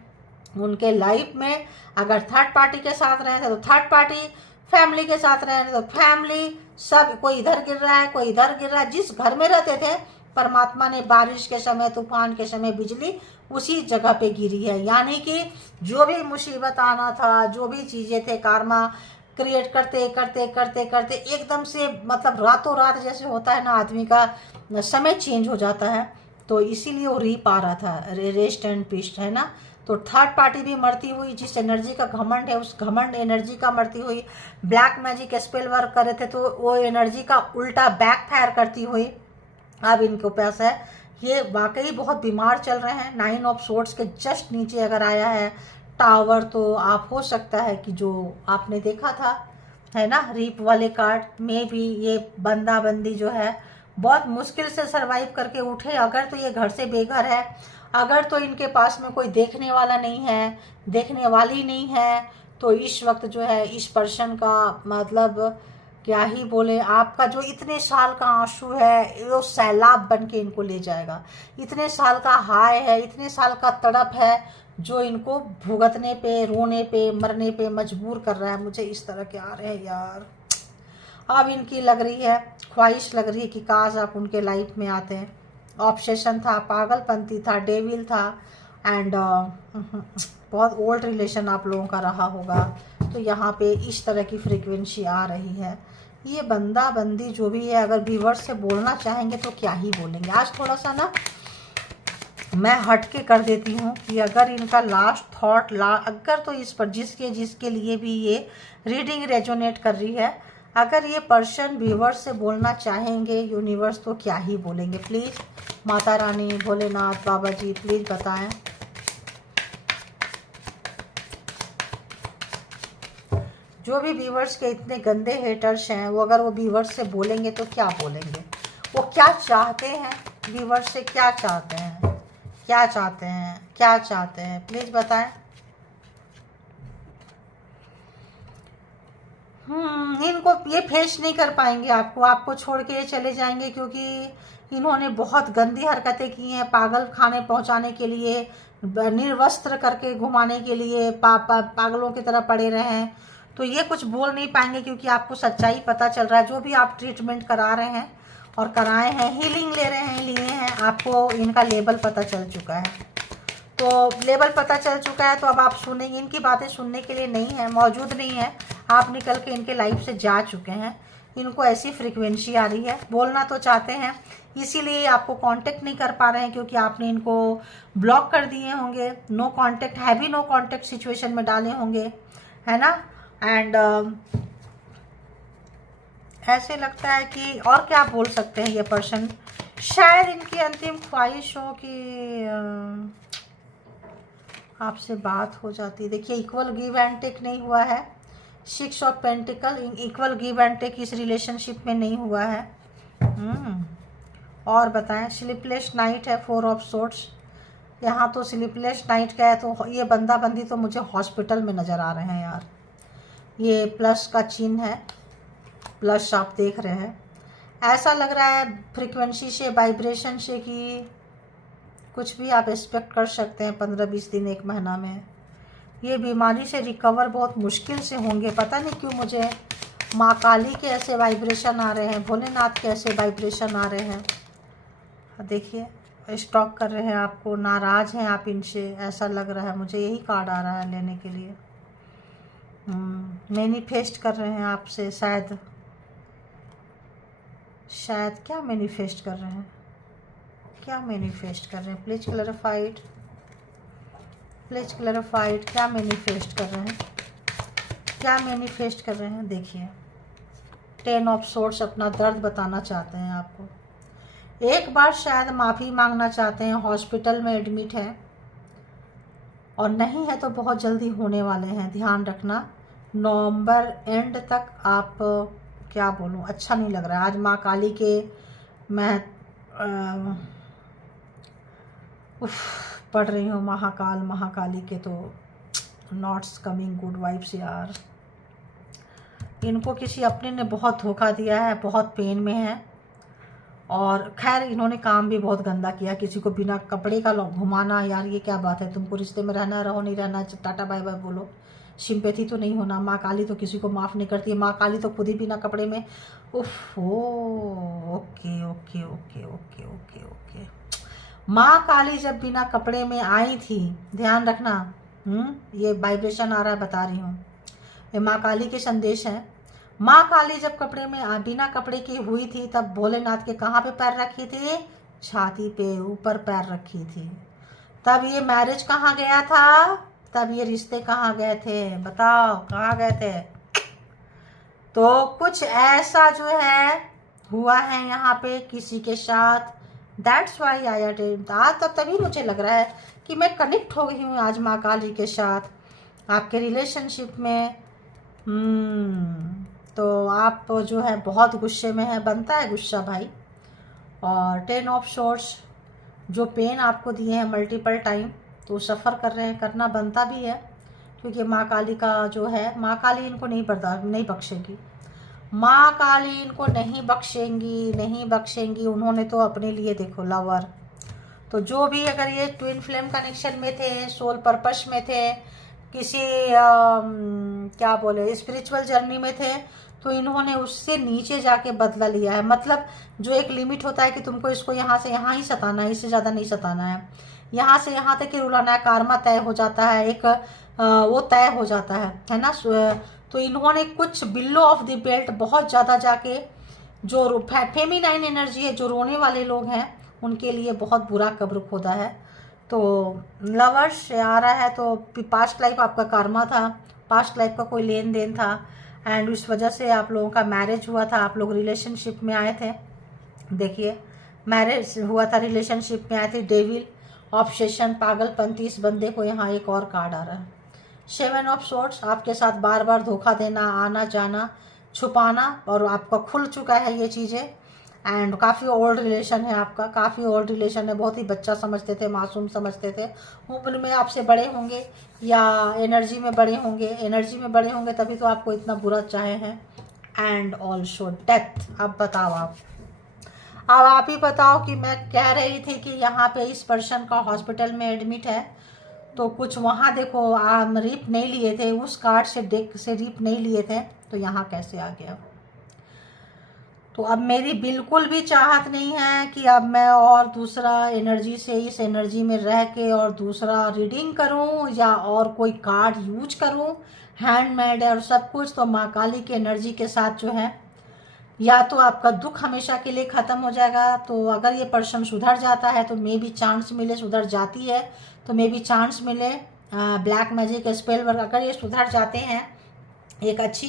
उनके लाइफ में अगर थर्ड पार्टी के साथ रहे थे तो थर्ड पार्टी, फैमिली के साथ रहे थे तो फैमिली, सब कोई इधर गिर रहा है, कोई इधर गिर रहा है। जिस घर में रहते थे परमात्मा ने बारिश के समय, तूफान के समय बिजली उसी जगह पे गिरी है। यानी कि जो भी मुसीबत आना था, जो भी चीज़ें थे, कार्मा क्रिएट करते करते करते करते एकदम से मतलब रातों रात जैसे होता है ना, आदमी का समय चेंज हो जाता है। तो इसीलिए वो रीप आ रहा था, रेस्ट एंड पीस, है ना। तो थर्ड पार्टी भी मरती हुई, जिस एनर्जी का घमंड है उस घमंड एनर्जी का मरती हुई, ब्लैक मैजिक स्पेल वर्क कर रहे थे तो वो एनर्जी का उल्टा बैक फायर करती हुई अब इनके पास है। ये वाकई बहुत बीमार चल रहे हैं। 9 ऑफ सोर्ड्स के जस्ट नीचे अगर आया है टावर, तो आप हो सकता है कि जो आपने देखा था, है ना, रीप वाले कार्ड में भी ये बंदा बंदी जो है बहुत मुश्किल से सरवाइव करके उठे। अगर तो ये घर से बेघर है, अगर तो इनके पास में कोई देखने वाला नहीं है, देखने वाली नहीं है, तो इस वक्त जो है इस पर्सन का मतलब क्या ही बोले, आपका जो इतने साल का आंसू है वो सैलाब बन के इनको ले जाएगा। इतने साल का हाय है, इतने साल का तड़प है जो इनको भुगतने पे, रोने पे, मरने पे मजबूर कर रहा है। मुझे इस तरह के आ रहे हैं यार। अब इनकी लग रही है, ख्वाहिश लग रही है कि काश आप उनके लाइफ में आते हैं। ऑब्सेशन था, पागलपंती था, डेविल था, एंड बहुत ओल्ड रिलेशन आप लोगों का रहा होगा। तो यहाँ पे इस तरह की फ्रीक्वेंसी आ रही है। ये बंदा बंदी जो भी है, अगर व्यूअर्स से बोलना चाहेंगे तो क्या ही बोलेंगे। आज थोड़ा सा ना मैं हट के कर देती हूँ कि अगर इनका लास्ट थॉट अगर तो इस पर जिसके लिए भी ये रीडिंग रेजोनेट कर रही है, अगर ये पर्सन व्यूअर्स से बोलना चाहेंगे यूनिवर्स, तो क्या ही बोलेंगे। Please Mata Rani, Bholenath Baba ji please बताएं। जो भी व्यूअर्स के इतने गंदे हेटर्स हैं, वो अगर वो व्यूअर्स से बोलेंगे तो क्या बोलेंगे, वो क्या चाहते हैं, व्यूअर्स से क्या चाहते हैं, क्या चाहते हैं, क्या चाहते हैं, प्लीज़ बताएं। इनको ये फेस नहीं कर पाएंगे, आपको छोड़ के ये चले जाएंगे, क्योंकि इन्होंने बहुत गंदी हरकतें की हैं। पागल खाने पहुंचाने के लिए, निर्वस्त्र करके घुमाने के लिए पागलों की तरह पड़े रहे हैं। तो ये कुछ बोल नहीं पाएंगे, क्योंकि आपको सच्चाई पता चल रहा है। जो भी आप ट्रीटमेंट करा रहे हैं और कराए हैं, हीलिंग ले रहे हैं, लिए हैं, आपको इनका लेबल पता चल चुका है। तो लेबल पता चल चुका है, तो अब आप सुनेंगे। इनकी बातें सुनने के लिए नहीं है, मौजूद नहीं है। आप निकल के इनके लाइफ से जा चुके हैं। इनको ऐसी फ्रीक्वेंसी आ रही है, बोलना तो चाहते हैं, इसीलिए आपको कांटेक्ट नहीं कर पा रहे हैं, क्योंकि आपने इनको ब्लॉक कर दिए होंगे, no contact, heavy no contact situation में डाले होंगे, है ना। एंड ऐसे लगता है कि और क्या बोल सकते हैं ये पर्सन। शायद इनकी अंतिम ख्वाहिश हो कि आपसे बात हो जाती। देखिए इक्वल गिव एंड टेक नहीं हुआ है। 6 of pentacle, equal give and take इस रिलेशनशिप में नहीं हुआ है। और बताएं, स्लीपलेस नाइट है, 4 ऑफ सोर्ड्स। यहाँ तो स्लीपलेस नाइट का है, तो ये बंदा बंदी तो मुझे हॉस्पिटल में नज़र आ रहे हैं यार। ये प्लस का चिन्ह है, प्लस आप देख रहे हैं। ऐसा लग रहा है फ्रीक्वेंसी से, वाइब्रेशन से, कि कुछ भी आप एक्सपेक्ट कर सकते हैं 15-20 दिन, 1 महीना में। ये बीमारी से रिकवर बहुत मुश्किल से होंगे। पता नहीं क्यों मुझे माँ काली के ऐसे वाइब्रेशन आ रहे हैं, भोलेनाथ के ऐसे वाइब्रेशन आ रहे हैं। देखिए स्टॉक कर रहे हैं आपको, नाराज़ हैं आप इनसे, ऐसा लग रहा है मुझे। यही कार्ड आ रहा है लेने के लिए। मैनिफेस्ट कर रहे हैं आपसे, शायद क्या मैनिफेस्ट कर रहे हैं, क्या मैनिफेस्ट कर रहे हैं। प्लीज क्लैरिफाइड, प्लीज क्लैरिफाइड, क्या मैनिफेस्ट कर रहे हैं, क्या मैनिफेस्ट कर रहे हैं। देखिए 10 ऑफ सोर्ड्स, अपना दर्द बताना चाहते हैं आपको। एक बार शायद माफ़ी मांगना चाहते हैं, हॉस्पिटल में एडमिट है, और नहीं है तो बहुत जल्दी होने वाले हैं। ध्यान रखना, नवंबर एंड तक आप, क्या बोलूँ, अच्छा नहीं लग रहा है। आज माँ काली के मैं पढ़ रही हूँ, महाकाली के, तो नॉट्स कमिंग गुड वाइब्स यार। इनको किसी अपने ने बहुत धोखा दिया है, बहुत पेन में है। और खैर इन्होंने काम भी बहुत गंदा किया, किसी को बिना कपड़े का घुमाना। यार ये क्या बात है, तुमको रिश्ते में रहना रहो, नहीं रहना टाटा बाय बाय बोलो, सिंपैथी तो नहीं होना। माँ काली तो किसी को माफ़ नहीं करती है। माँ काली तो खुद ही बिना कपड़े में उफ, okay okay okay okay okay okay. माँ काली जब बिना कपड़े में आई थी, ध्यान रखना, ये वाइब्रेशन आ रहा है, बता रही हूँ, ये माँ काली के संदेश है। माँ काली जब कपड़े में बिना कपड़े की हुई थी, तब भोलेनाथ के कहाँ पे पैर रखी थी? छाती पे ऊपर पैर रखी थी। तब ये मैरिज कहाँ गया था? तब ये रिश्ते कहाँ गए थे? बताओ कहाँ गए थे? तो कुछ ऐसा जो है हुआ है यहाँ पे किसी के साथ। दैट्स वाई आई अटेंड आज, तब तभी मुझे लग रहा है कि मैं कनेक्ट हो गई हूँ आज माँ काली के साथ आपके रिलेशनशिप में। तो आप जो है बहुत गुस्से में है, बनता है गुस्सा भाई। और 10 ऑफ सोर्स, जो पेन आपको दिए हैं मल्टीपल टाइम, तो सफ़र कर रहे हैं, करना बनता भी है, क्योंकि माँ काली का जो है, माँ काली इनको नहीं बख्शेगी। माँ काली इनको नहीं बख्शेंगी, नहीं बख्शेंगी। उन्होंने तो अपने लिए देखो लवर, तो जो भी अगर ये ट्विन फ्लेम कनेक्शन में थे, सोल पर्पस में थे, किसी क्या बोले स्पिरिचुअल जर्नी में थे, तो इन्होंने उससे नीचे जाके बदला लिया है। मतलब जो एक लिमिट होता है कि तुमको इसको यहाँ से यहाँ ही सताना है, इससे ज़्यादा नहीं सताना है, यहाँ से यहाँ तक ही रुलाना है, कार्मा तय हो जाता है, एक वो तय हो जाता है ना। तो इन्होंने कुछ बिलो ऑफ द बेल्ट बहुत ज़्यादा जाके, जो फेमिनाइन एनर्जी है, जो रोने वाले लोग हैं, उनके लिए बहुत बुरा कब्र खोदा है। तो लवर्स आ रहा है, तो पास्ट लाइफ आपका कर्मा था, पास्ट लाइफ का कोई लेन देन था, एंड उस वजह से आप लोगों का मैरिज हुआ था, आप लोग रिलेशनशिप में आए थे। देखिए मैरिज हुआ था, रिलेशनशिप में आए थे। डेविल, ऑब्सेशन, पागलपंती, इस बंदे को यहाँ एक और कार्ड आ रहा है। 7 ऑफ सोर्ड्स, आपके साथ बार बार धोखा देना, आना जाना, छुपाना, और आपका खुल चुका है ये चीज़ें। एंड काफ़ी ओल्ड रिलेशन है आपका, काफ़ी ओल्ड रिलेशन है, बहुत ही बच्चा समझते थे, मासूम समझते थे। उम्र में आपसे बड़े होंगे या एनर्जी में बड़े होंगे, एनर्जी में बड़े होंगे तभी तो आपको इतना बुरा चाहे हैं। And also death. अब बताओ अब आप ही बताओ कि मैं कह रही थी कि यहाँ पे इस पर्सन का हॉस्पिटल में एडमिट है, तो कुछ वहाँ देखो रीप नहीं लिए थे, उस कार्ड से डेक से रीप नहीं लिए थे, तो यहाँ कैसे आ गया? तो अब मेरी बिल्कुल भी चाहत नहीं है कि अब मैं और दूसरा एनर्जी से इस एनर्जी में रह के और दूसरा रीडिंग करूं या और कोई कार्ड यूज करूं, हैंडमेड है और सब कुछ। तो माँ काली की एनर्जी के साथ जो है, या तो आपका दुख हमेशा के लिए ख़त्म हो जाएगा, तो अगर ये पर्सन सुधर जाता है तो मे भी चांस मिले, सुधर जाती है तो मे भी चांस मिले, ब्लैक मैजिक स्पेल वर्क, अगर ये सुधर जाते हैं, एक अच्छी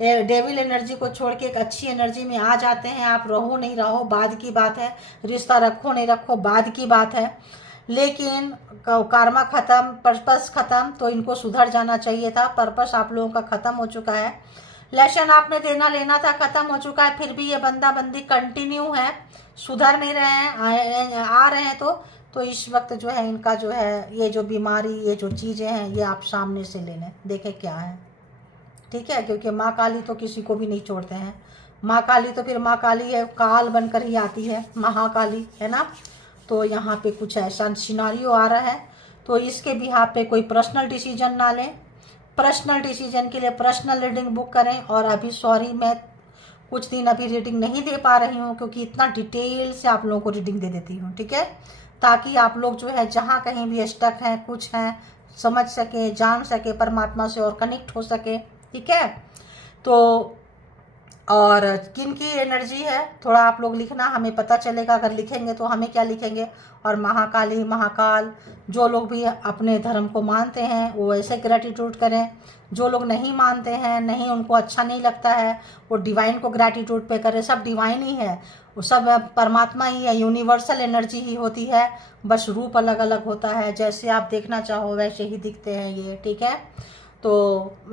डेविल एनर्जी को छोड़ के एक अच्छी एनर्जी में आ जाते हैं, आप रहो नहीं रहो बाद की बात है, रिश्ता रखो नहीं रखो बाद की बात है, लेकिन कर्मा ख़त्म, पर्पस ख़त्म, तो इनको सुधर जाना चाहिए था। पर्पस आप लोगों का ख़त्म हो चुका है, लेसन आपने देना लेना था, ख़त्म हो चुका है, फिर भी ये बंदा बंदी कंटिन्यू है, सुधर नहीं रहे हैं, आ रहे हैं। तो इस वक्त जो है इनका जो है ये जो बीमारी, ये जो चीज़ें हैं, ये आप सामने से ले लें, देखें क्या है, ठीक है। क्योंकि माँ काली तो किसी को भी नहीं छोड़ते हैं, माँ काली तो फिर माँ काली है, काल बनकर ही आती है, महाकाली है ना। तो यहाँ पे कुछ ऐसा सिनारियो आ रहा है, तो इसके बिहाफ पे कोई पर्सनल डिसीजन ना लें, पर्सनल डिसीजन के लिए पर्सनल रीडिंग बुक करें। और अभी सॉरी, मैं कुछ दिन अभी रीडिंग नहीं दे पा रही हूँ, क्योंकि इतना डिटेल से आप लोगों को रीडिंग दे देती हूँ, ठीक है, ताकि आप लोग जो है जहाँ कहीं भी स्टक हैं, कुछ हैं, समझ सके, जान सके, परमात्मा से और कनेक्ट हो सके, ठीक है। तो और किन की एनर्जी है थोड़ा आप लोग लिखना, हमें पता चलेगा, अगर लिखेंगे तो हमें क्या लिखेंगे। और महाकाली, महाकाल, जो लोग भी अपने धर्म को मानते हैं वो ऐसे ग्रैटिट्यूड करें, जो लोग नहीं मानते हैं, नहीं उनको अच्छा नहीं लगता है, वो डिवाइन को ग्रैटिट्यूड पे करें। सब डिवाइन ही है, वो सब परमात्मा ही है, यूनिवर्सल एनर्जी ही होती है, बस रूप अलग अलग होता है, जैसे आप देखना चाहो वैसे ही दिखते हैं ये, ठीक है। तो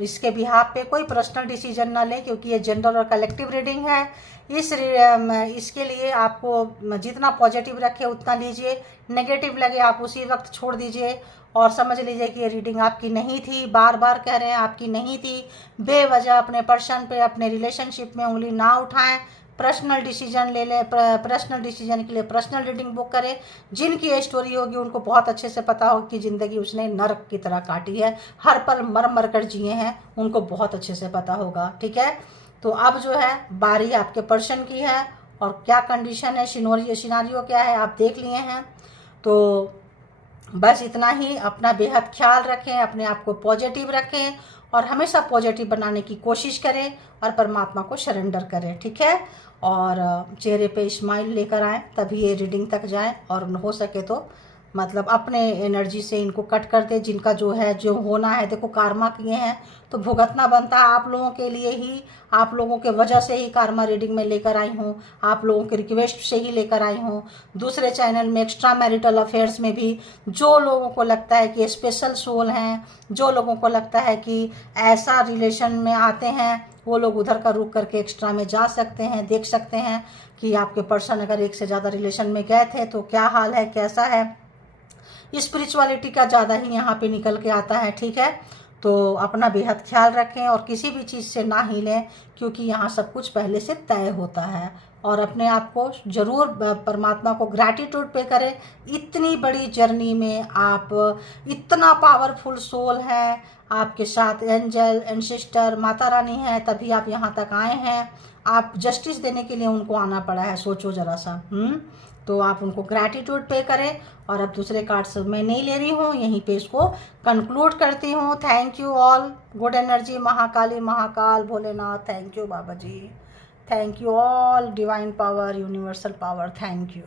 इसके बिहाफ पे कोई पर्सनल डिसीजन ना लें, क्योंकि ये जनरल और कलेक्टिव रीडिंग है। इसके लिए आपको जितना पॉजिटिव रखे उतना लीजिए, नेगेटिव लगे आप उसी वक्त छोड़ दीजिए, और समझ लीजिए कि ये रीडिंग आपकी नहीं थी। बार बार कह रहे हैं आपकी नहीं थी, बेवजह अपने पर्सन पे, अपने रिलेशनशिप में उंगली ना उठाएं, पर्सनल डिसीजन ले लें, पर्सनल डिसीजन के लिए पर्सनल रीडिंग बुक करें। जिनकी ये स्टोरी होगी उनको बहुत अच्छे से पता होगा कि ज़िंदगी उसने नरक की तरह काटी है, हर पल मर मर कर जिए हैं, उनको बहुत अच्छे से पता होगा, ठीक है। तो अब जो है बारी आपके पर्सन की है, और क्या कंडीशन है, सिनारियो क्या है आप देख लिए हैं। तो बस इतना ही, अपना बेहद ख्याल रखें, अपने आप को पॉजिटिव रखें और हमेशा पॉजिटिव बनाने की कोशिश करें और परमात्मा को सरेंडर करें, ठीक है। और चेहरे पे स्माइल लेकर आएँ, तभी ये रीडिंग तक जाए, और हो सके तो मतलब अपने एनर्जी से इनको कट कर दे। जिनका जो है जो होना है, देखो कार्मा किए हैं तो भुगतना बनता है आप लोगों के लिए ही, आप लोगों के वजह से ही कार्मा रीडिंग में लेकर आई हूँ, आप लोगों के रिक्वेस्ट से ही लेकर आई हूँ। दूसरे चैनल में एक्स्ट्रा मैरिटल अफेयर्स में भी जो लोगों को लगता है कि स्पेशल सोल हैं, जो लोगों को लगता है कि ऐसा रिलेशन में आते हैं, वो लोग उधर का रुक करके एक्स्ट्रा में जा सकते हैं, देख सकते हैं कि आपके पर्सन अगर एक से ज़्यादा रिलेशन में गए थे तो क्या हाल है, कैसा है। स्पिरिचुअलिटी का ज़्यादा ही यहाँ पे निकल के आता है, ठीक है। तो अपना बेहद ख्याल रखें और किसी भी चीज़ से ना हिलें, क्योंकि यहाँ सब कुछ पहले से तय होता है। और अपने आप को ज़रूर परमात्मा को ग्रैटिट्यूड पे करें, इतनी बड़ी जर्नी में आप, इतना पावरफुल सोल है आपके साथ, एंजल एंसेस्टर माता रानी है, तभी आप यहाँ तक आए हैं। आप जस्टिस देने के लिए उनको आना पड़ा है, सोचो ज़रा सा। तो आप उनको ग्रैटिट्यूड पे करें। और अब दूसरे कार्ड्स मैं नहीं ले रही हूँ, यहीं पे इसको कंक्लूड करती हूँ। Thank you all, good energy, Mahakali Mahakal Bholenath, thank you Baba ji, thank you all, divine power, universal power, thank you.